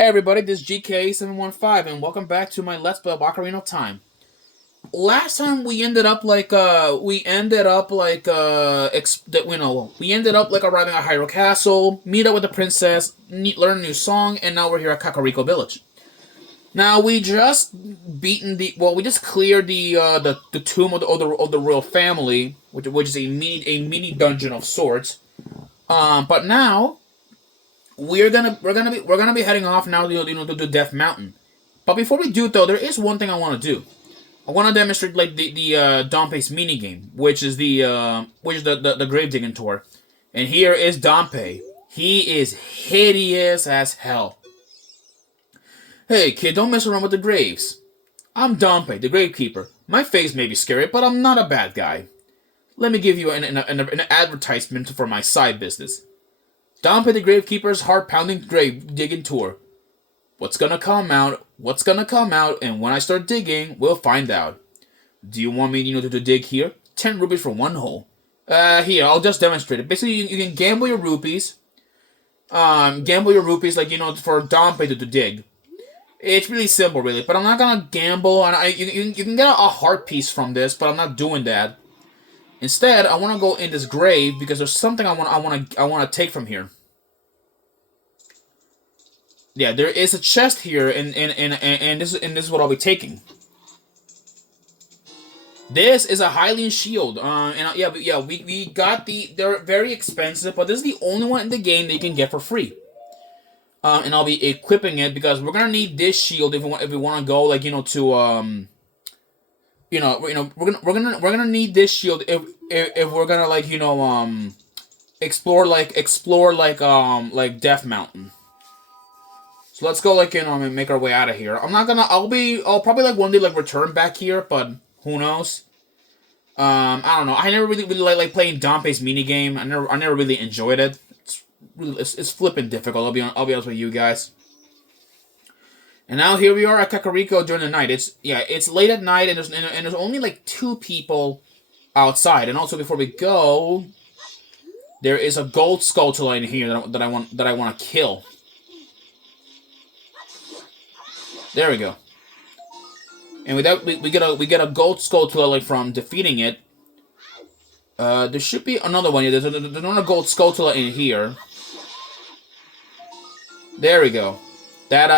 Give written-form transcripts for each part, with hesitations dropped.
Hey everybody, this is GK715 and welcome back to my Let's Play of Ocarina of Time. Last time we ended up we ended up like arriving at Hyrule Castle, meet up with the princess, learn a new song, and now we're here at Kakariko Village. Now we just we just cleared the tomb of the royal family, which is a mini dungeon of sorts. But now we're gonna be heading off now to Death Mountain. But before we do it though, there is one thing I want to do. I want to demonstrate like the Dompe's mini game, which is the grave digging tour. And here is Dompe. He is hideous as hell. Hey kid, don't mess around with the graves. I'm Dompe, the gravekeeper. My face may be scary, but I'm not a bad guy. Let me give you an advertisement for my side business. Dompe the Gravekeeper's heart-pounding grave digging tour. What's gonna come out, and when I start digging, we'll find out. Do you want me, to dig here? 10 rupees for one hole. Here, I'll just demonstrate it. Basically, you can gamble your rupees. For Dompe to dig. It's really simple, really, but I'm not gonna gamble, and you can get a heart piece from this, but I'm not doing that. Instead, I want to go in this grave because there's something I want to take from here. Yeah, there is a chest here, and this is what I'll be taking. This is a Hylian shield. We got they're very expensive, but this is the only one in the game that you can get for free. And I'll be equipping it because we're gonna need this shield if we want to go we're gonna need this shield if we're gonna explore Death Mountain. So let's go and make our way out of here. I'll probably one day return back here, but who knows? I don't know. I never really like playing Dompe's minigame. I never really enjoyed it. It's flipping difficult. I'll be honest with you guys. And now here we are at Kakariko during the night. It's late at night, and there's only 2 people outside. And also before we go, there is a gold skulltula in here that I want to kill. There we go. And with that, we get a gold skulltula from defeating it. There should be another one. There's another gold skulltula in here. There we go. That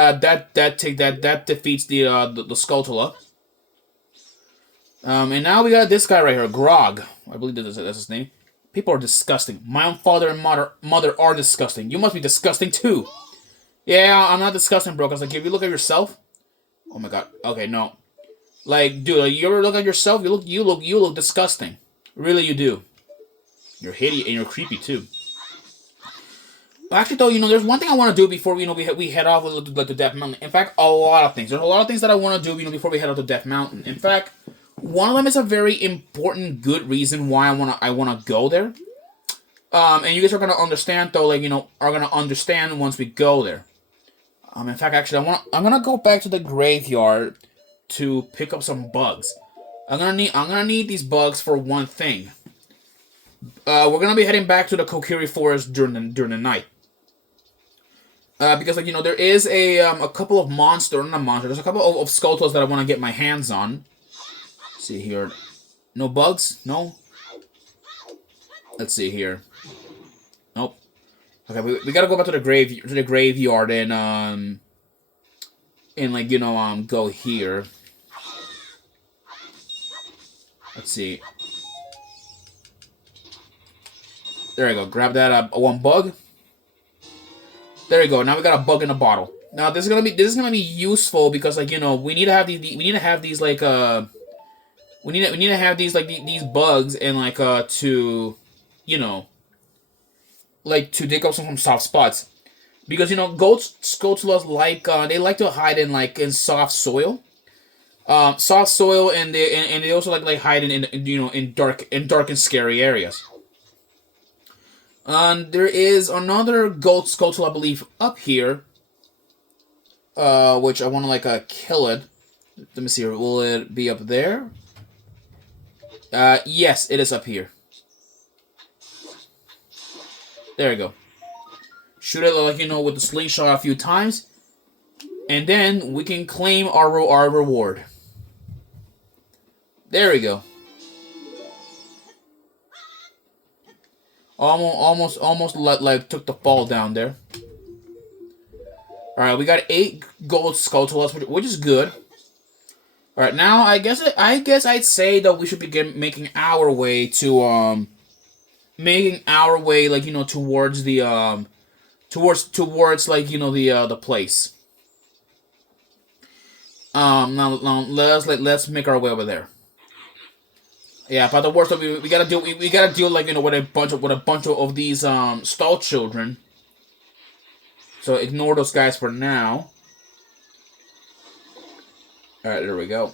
defeats the Skulltula. And now we got this guy right here, Grog. I believe that's his name. People are disgusting. My own father and mother are disgusting. You must be disgusting too. Yeah, I'm not disgusting, bro. Cause if you look at yourself, oh my god. Okay, no. Dude, you ever look at yourself? You look disgusting. Really, you do. You're hideous and you're creepy too. Actually, though, there's one thing I want to do before we head off to Death Mountain. In fact, a lot of things. There's a lot of things that I want to do, before we head off to Death Mountain. In fact, one of them is a very important, good reason why I wanna go there. And you guys are gonna understand, though. Are gonna understand once we go there. In fact, actually, I'm gonna go back to the graveyard to pick up some bugs. I'm gonna need these bugs for one thing. We're gonna be heading back to the Kokiri Forest during the night. Because there is a couple of there's a couple of Skulltulas that I want to get my hands on. Let's see here. No bugs? No? Let's see here. Nope. Okay, we gotta go back to the graveyard and go here. Let's see. There we go. Grab that one bug. There you go. Now we got a bug in a bottle. Now this is gonna be useful because we need to have these these bugs and to to dig up some soft spots because gold Skulltulas they like to hide in soft soil, and they also hide in dark and scary areas. There is another gold Skulltula, I believe, up here. Which I want to kill it. Let me see. Will it be up there? Yes, it is up here. There you go. Shoot it with the slingshot a few times, And then we can claim our reward. There we go. Almost like took the fall down there. All right, we got 8 gold skulltulas, which is good. All right, now I guess I'd say that we should be making our way to like towards the towards like the place. Now let's make our way over there. Yeah, but the worst of we gotta deal like with a bunch of these stall children. So ignore those guys for now. All right, there we go.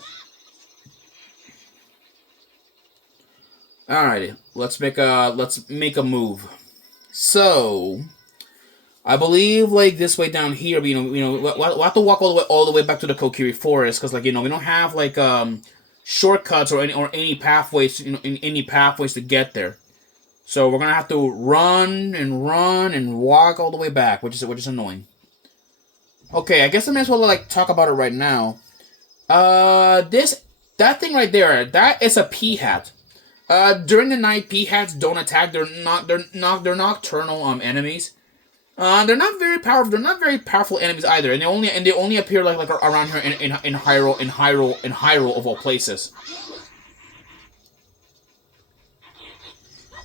Alrighty, let's make a move. So, I believe like this way down here, we'll have to walk all the way back to the Kokiri Forest because we don't have like shortcuts or any pathways any pathways to get there. So we're gonna have to run and walk all the way back, which is annoying. Okay, I guess I may as well like talk about it right now. That thing right there, that is a P-hat. During the night, P-hats don't attack. They're nocturnal enemies. They're not very powerful. They're not very powerful enemies either, and they only appear like around here in Hyrule of all places.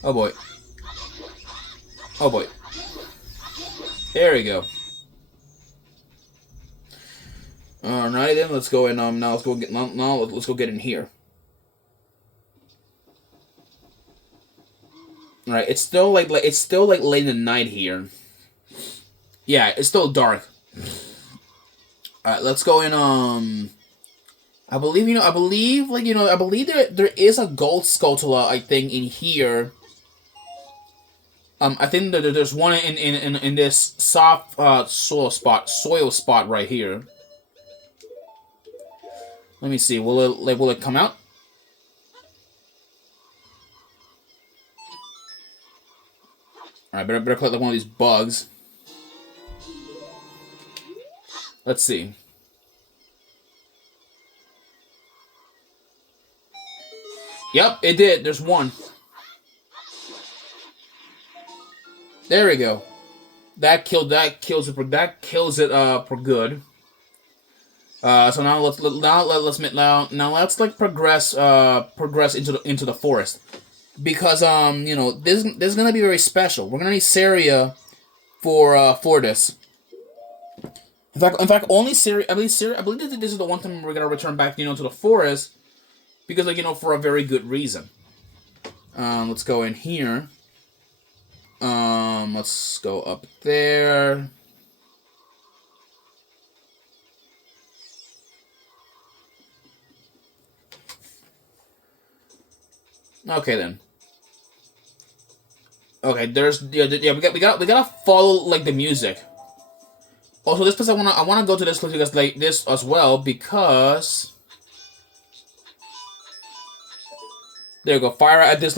Oh boy. Oh boy. There we go. Alright then, let's go and now let's go get in here. Alright, it's still like late in the night here. Yeah, it's still dark. Alright, let's go in I believe there is a gold skulltula, I think, in here. I think that there's one in this soft soil spot right here. Let me see. Will it come out? All right, better collect like one of these bugs. Let's see. Yep, it did. There's one. There we go. That kills it for good. So now let's like progress into the forest, because this is gonna be very special. We're gonna need Saria for this. In fact, only Saria. I believe this is the one time we're gonna return back to the forest, because for a very good reason. Let's go in here. Let's go up there. Okay then. Okay, we gotta follow like the music. Also, this place I wanna go to this place because like this as well, because there you go, fire at this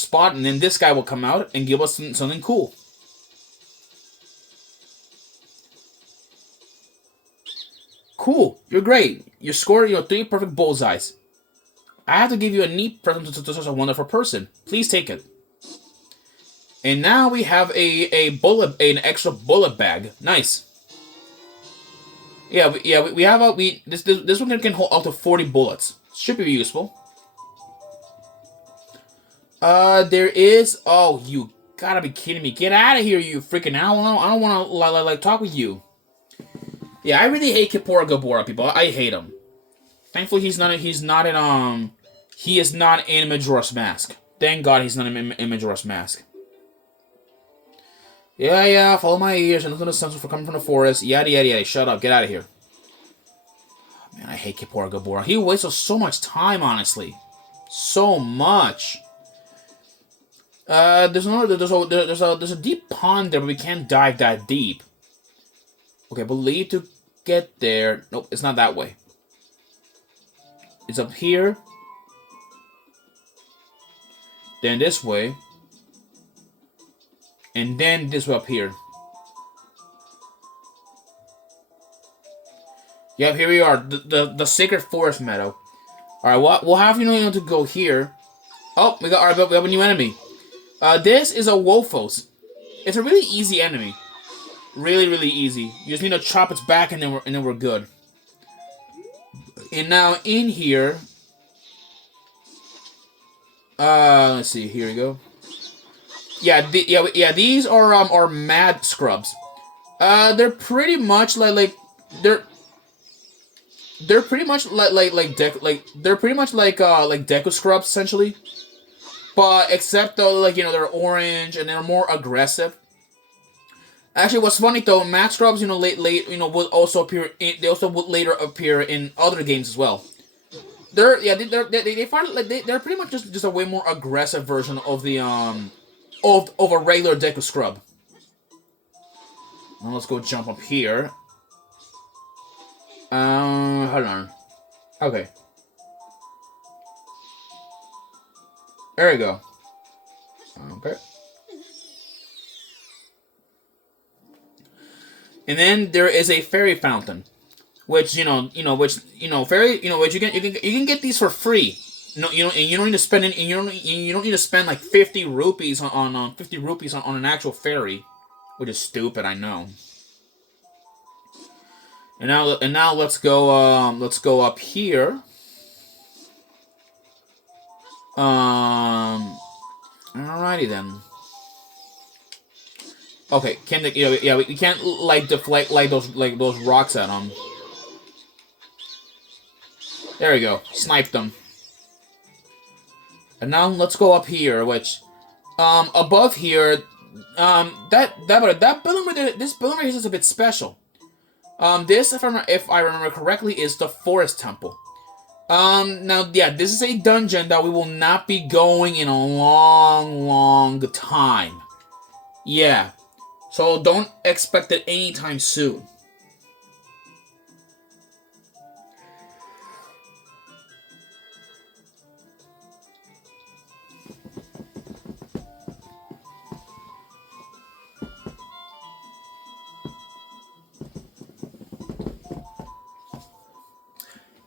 spot, and then this guy will come out and give us something cool. Cool, you're great. You scored 3 perfect bullseyes. I have to give you a neat present to such a wonderful person. Please take it. And now we have an extra bullet bag. Nice. Yeah, we have this one can hold up to 40 bullets. Should be useful. There is. Oh, you gotta be kidding me! Get out of here, you freaking owl! I don't want to like talk with you. Yeah, I really hate Kippura Gabora, people. I hate him. Thankfully, he is not in Majora's Mask. Thank God he's not in Majora's Mask. Yeah, follow my ears and listen to the sounds for coming from the forest. Yada, yada, yada. Shut up. Get out of here. Oh, man, I hate Kippura Gabora. He wastes so much time, honestly. So much. There's a deep pond there, but we can't dive that deep. Okay, believe to get there. Nope, it's not that way. It's up here. Then this way. And then this way up here. Yep, here we are. The Sacred Forest Meadow. Alright, we'll have to go here. Oh, we have a new enemy. This is a Wolfos. It's a really easy enemy. Really, really easy. You just need to chop its back and then we're good. And now in here, let's see. Here we go. Yeah, these are mad scrubs. They're pretty much they're pretty much they're pretty much like Deku scrubs essentially. But except though, they're orange and they're more aggressive. Actually, what's funny though, mad scrubs, would also appear. They also would later appear in other games as well. They find they're pretty much just a way more aggressive version of the of a regular Deku scrub. Now let's go jump up here. Hold on. Okay. There we go. Okay. And then there is a fairy fountain, which which you can get these for free. No, and you don't need to spend you don't need to spend like 50 rupees on 50 rupees on an actual fairy, which is stupid, I know. And now let's go up here. Alrighty then. Okay, we can't deflect those rocks at them. There we go, sniped them. And now let's go up here, which above here, that building right there, this building right here is a bit special. This, if I remember correctly, is the Forest Temple. Now, yeah, this is a dungeon that we will not be going in a long, long time. Yeah. So don't expect it anytime soon.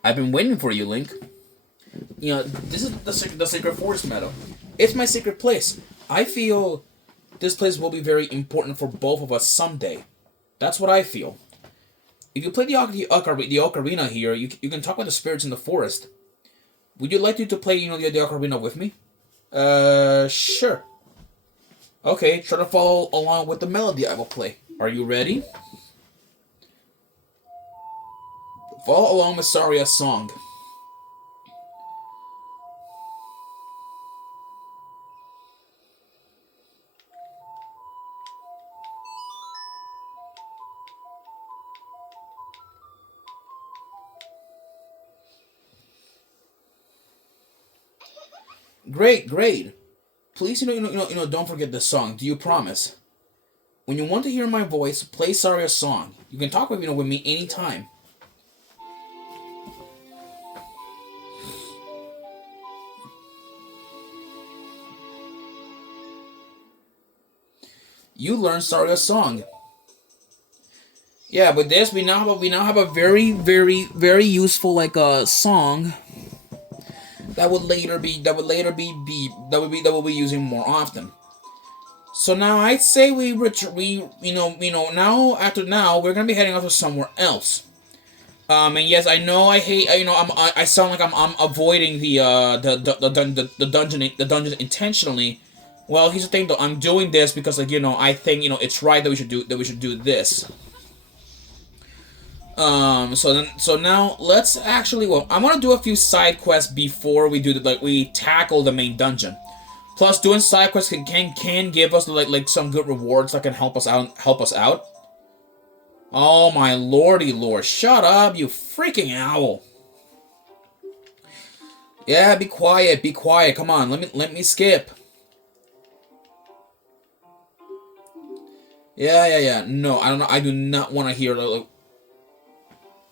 I've been waiting for you, Link. This is the Sacred Forest Meadow. It's my secret place. I feel this place will be very important for both of us someday. That's what I feel. If you play the Ocarina here, you can talk with the spirits in the forest. Would you like to play, the Ocarina with me? Sure. Okay, try to follow along with the melody I will play. Are you ready? Follow along with Saria's song. Great, great. Please, don't forget this song. Do you promise? When you want to hear my voice, play Saria's song. You can talk with me anytime. You learn Saria's song. Yeah, with this we now have a very, very, very useful song that will be using more often. So now I'd say now we're gonna be heading off to somewhere else. And yes, I know I sound like I'm avoiding the dungeon intentionally. Well, here's the thing though. I'm doing this because I think it's right that we should do this. So now let's actually. Well, I want to do a few side quests before we we tackle the main dungeon. Plus, doing side quests can give us some good rewards that can help us out. Oh my lordy lord! Shut up, you freaking owl! Yeah, be quiet, be quiet. Come on, let me skip. Yeah. No, I don't know. I do not want to hear.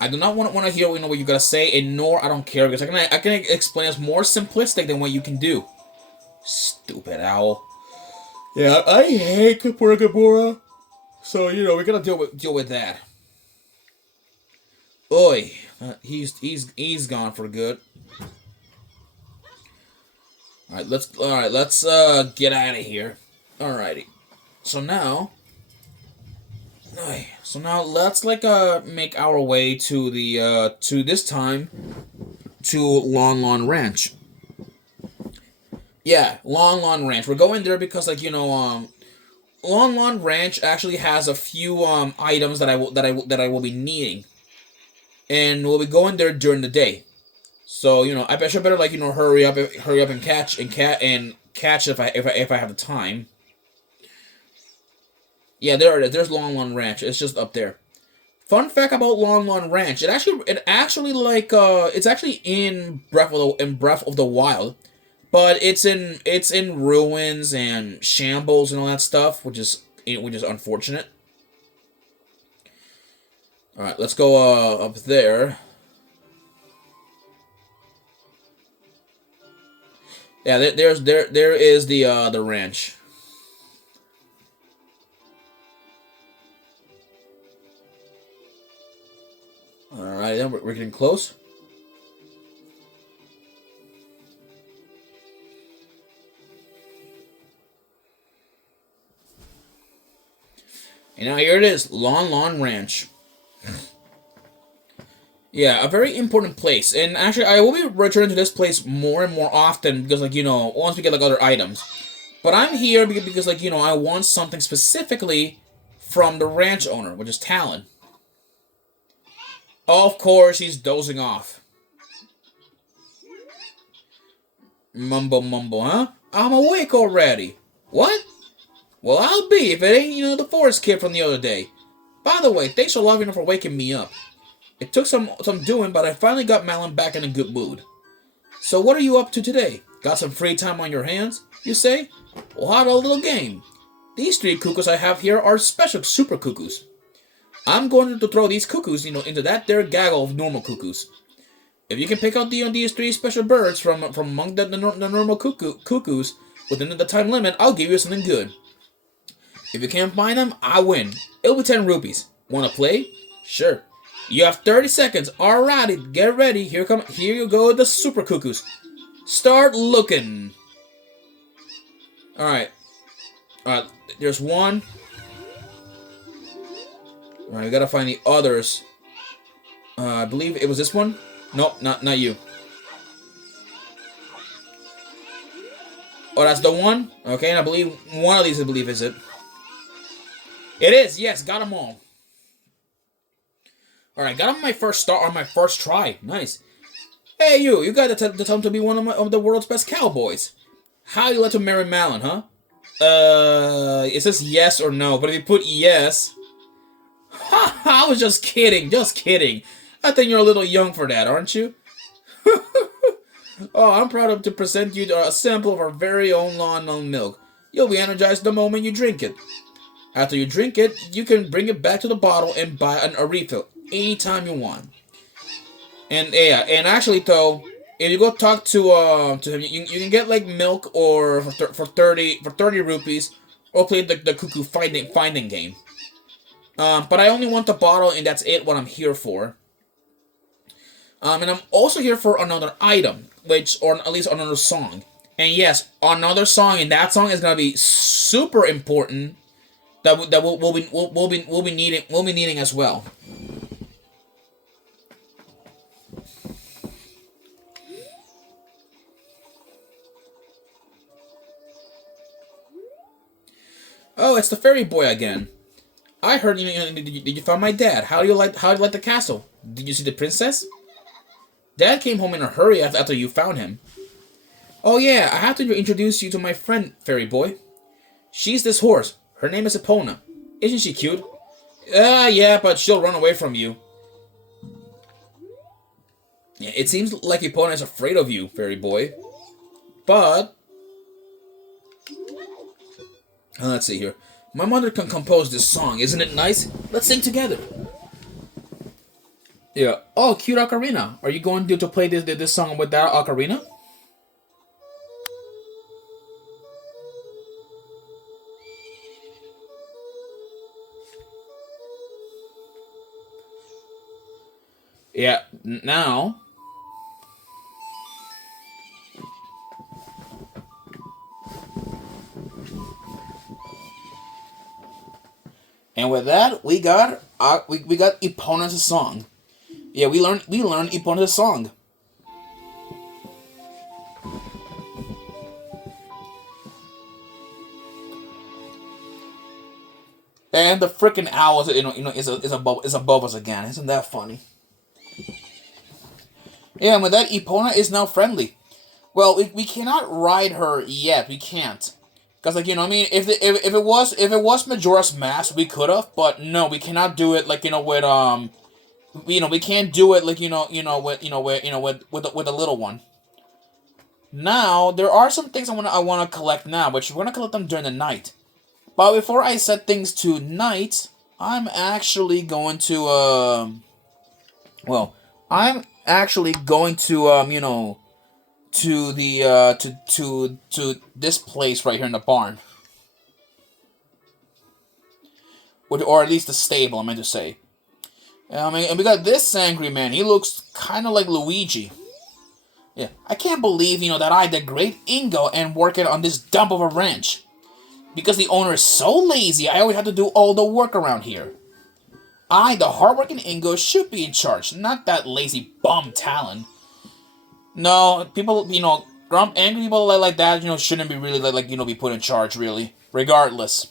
I do not want to hear what you gotta say, and nor I don't care because I can explain it's more simplistic than what you can do. Stupid owl. Yeah, I hate Kapura. So we gotta deal with that. Oi, he's gone for good. All right, let's get out of here. Alrighty. So now, let's make our way to the to this time to Lon Lon Ranch. Yeah, Lon Lon Ranch. We're going there because Lon Lon Ranch actually has a few items that I will be needing, and we'll be going there during the day. So I bet you better hurry up and catch if I have the time. Yeah, there it is. There's Lon Lon Ranch. It's just up there. Fun fact about Lon Lon Ranch: it's actually in Breath of the Wild, but it's in ruins and shambles and all that stuff, which is unfortunate. All right, let's go up there. Yeah, there is the ranch. All right, then we're getting close. And now here it is, Lon Lon Ranch. Yeah, a very important place. And actually, I will be returning to this place more and more often because, once we get other items. But I'm here because I want something specifically from the ranch owner, which is Talon. Of course, he's dozing off. Mumbo mumbo, huh? I'm awake already. What? Well, I'll be if it ain't, the forest kid from the other day. By the way, thanks a lot for waking me up. It took some doing, but I finally got Malin back in a good mood. So what are you up to today? Got some free time on your hands, you say? Well, how about a little game? These three cuckoos I have here are special super cuckoos. I'm going to throw these cuckoos, into that there gaggle of normal cuckoos. If you can pick out these three special birds from among the normal cuckoos within the time limit, I'll give you something good. If you can't find them, I win. It'll be 10 rupees. Wanna play? Sure. You have 30 seconds. Alrighty, get ready. Here you go, the super cuckoos. Start looking. Alright. Alright, there's one. Alright, we gotta find the others. I believe it was this one. Nope, not you. Oh, that's the one? Okay, and I believe one of these, is it. It is, yes, got them all. Alright, got them on my first start, on my first try. Nice. Hey, you got the time to be one of the world's best cowboys. How you let to marry Malin, huh? It says yes or no, but if you put yes... Ha! I was just kidding, I think you're a little young for that, aren't you? Oh, I'm proud to present you a sample of our very own Lon Lon milk. You'll be energized the moment you drink it. After you drink it, you can bring it back to the bottle and buy a refill anytime you want. And yeah, and actually though, if you go talk to him, you can get milk or for 30 rupees, or play the cuckoo finding game. But I only want the bottle, and that's it. What I'm here for. And I'm also here for another item, or at least another song. And yes, another song, and that song is gonna be super important. That we'll be needing as well. Oh, it's the fairy boy again. I heard did you find my dad? How do you like the castle? Did you see the princess? Dad came home in a hurry after you found him. Oh yeah, I have to introduce you to my friend, fairy boy. She's this horse. Her name is Epona. Isn't she cute? Yeah, but she'll run away from you. Yeah, it seems like Epona is afraid of you, fairy boy. But... let's see here. My mother can compose this song, isn't it nice? Let's sing together. Yeah. Oh, cute ocarina. Are you going to play this song with that ocarina? Yeah, now... And with that, we got we got Epona's song. Yeah, we learned Epona's song. And the freaking owl, is above us again. Isn't that funny? Yeah, and with that, Epona is now friendly. Well, we cannot ride her yet. We can't, because like I mean, if it was Majora's Mask, we could have, but no, we cannot do it. Like with we can't do it like with a little one. Now there are some things I wanna collect now, but we're gonna collect them during the night. But before I set things to night, I'm actually going to well, I'm actually going to to the to this place right here in the barn, or at least the stable. I meant to say. I mean, and we got this angry man. He looks kind of like Luigi. Yeah, I can't believe that I, the great Ingo, am working on this dump of a ranch. Because the owner is so lazy, I always have to do all the work around here. I, the hardworking Ingo, should be in charge, not that lazy bum Talon. No, people, angry people like that, shouldn't be really, be put in charge, really. Regardless.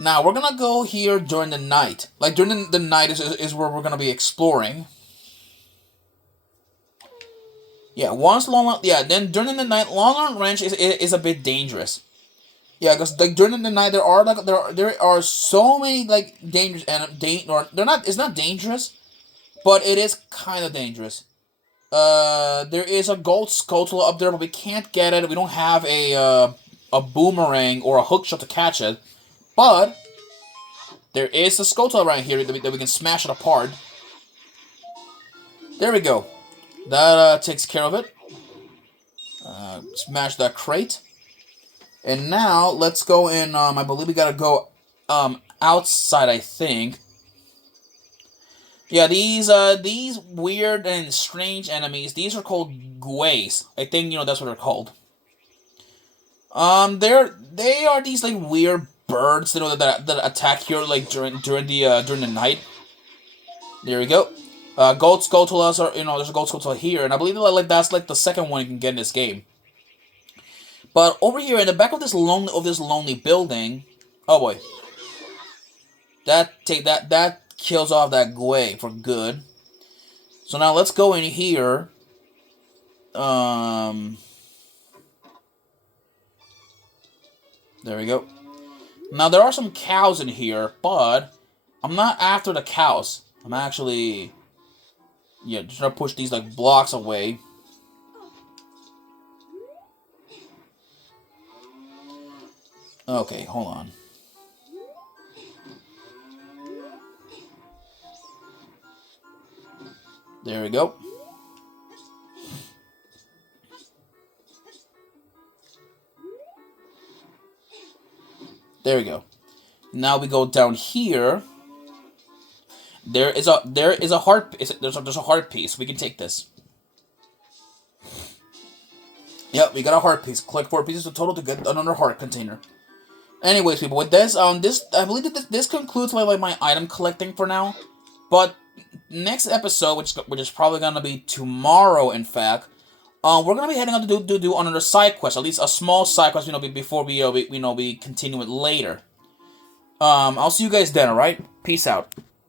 Now, we're gonna go here during the night. Like, during the night is where we're gonna be exploring. Yeah, then during the night, Long Ranch is a bit dangerous. Yeah, because like during the night there are so many like dangerous or it's not dangerous, but it is kind of dangerous. There is a gold scuttle up there, but we can't get it. We don't have a boomerang or a hook shot to catch it. But there is a scuttle right here that we can smash it apart. There we go. That takes care of it. Smash that crate. And now, let's go in, I believe we gotta go, outside, I think. Yeah, these weird and strange enemies, these are called Guays. I think, that's what they're called. They are these, like, weird birds, that attack here, like, during the night. There we go. Gold Skulltulas are, there's a Gold Skulltula here, and I believe that's like the second one you can get in this game. But over here in the back of this lonely building, oh boy, that kills off that Gwei for good. So now let's go in here. There we go. Now there are some cows in here, but I'm not after the cows. I'm actually just trying to push these like blocks away. Okay, hold on. There we go. There we go. Now we go down here. There's a heart piece. We can take this. Yep, we got a heart piece. Collect 4 pieces of total to get another heart container. Anyways, people, with this, I believe that this concludes my item collecting for now. But next episode, which is probably gonna be tomorrow, in fact, we're gonna be heading out to do another side quest, at least a small side quest, before we continue it later. I'll see you guys then. All right, peace out.